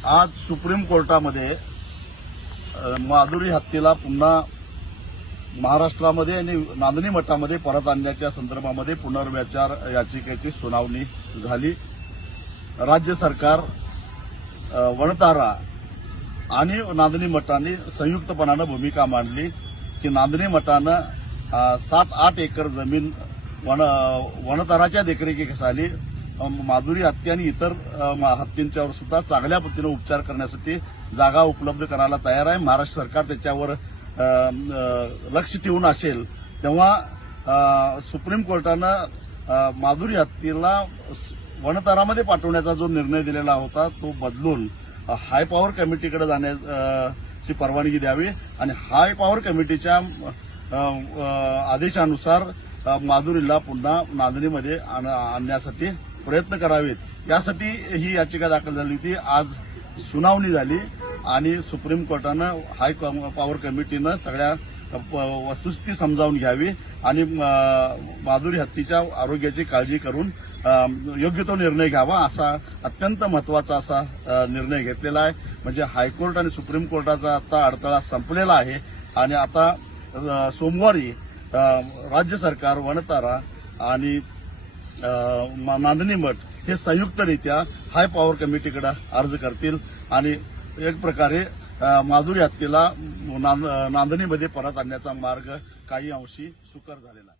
आज सुप्रीम कोर्टामध्ये माधुरी हत्येला पुन्हा महाराष्ट्रामध्ये आणि नांदणी मठामध्ये परत आणण्याच्या संदर्भामध्ये पुनर्विचार याचिकेची सुनावणी झाली। राज्य सरकार, वणतारा आणि नांदणी मठाने संयुक्तपणानं भूमिका मांडली की नांदणी मठानं 7-8 एकर जमीन वणताराच्या देखरेखीखाली माधुरी हत्या आणि इतर हत्यांच्यावर सुद्धा चांगल्या पद्धतीने उपचार करण्यासाठी जागा उपलब्ध करायला तयार आहे। महाराष्ट्र सरकार त्याच्यावर लक्ष ठेवून असेल तेव्हा सुप्रीम कोर्टानं माधुरी हत्येला वणतारामध्ये पाठवण्याचा जो निर्णय दिलेला होता तो बदलून हाय पॉवर कमिटीकडे जाण्याची परवानगी द्यावी आणि हाय पॉवर कमिटीच्या आदेशानुसार माधुरीला पुन्हा नांदणीमध्ये आणण्यासाठी प्रयत्न करावेत। यासाठी ही याचिका दाखल झाली होती। आज सुनावणी झाली आणि सुप्रीम कोर्टानं हाय पॉवर कमिटीनं सगळ्या वस्तुस्थिती समजावून घ्यावी आणि माधुरी हत्येच्या आरोग्याची काळजी करून योग्य तो निर्णय घ्यावा असा अत्यंत महत्वाचा असा निर्णय घेतलेला आहे। म्हणजे हायकोर्ट आणि सुप्रीम कोर्टाचा आता अडथळा संपलेला आहे आणि आता सोमवारी राज्य सरकार, वणतारा आणि नांदणी मठ हे संयुक्तरित्या हाय पॉवर कमिटीकडे अर्ज करतील आणि एक प्रकारे माधुरी हत्येला नांदणीमध्ये परत आणण्याचा मार्ग काही अंशी सुकर झालेला आहे।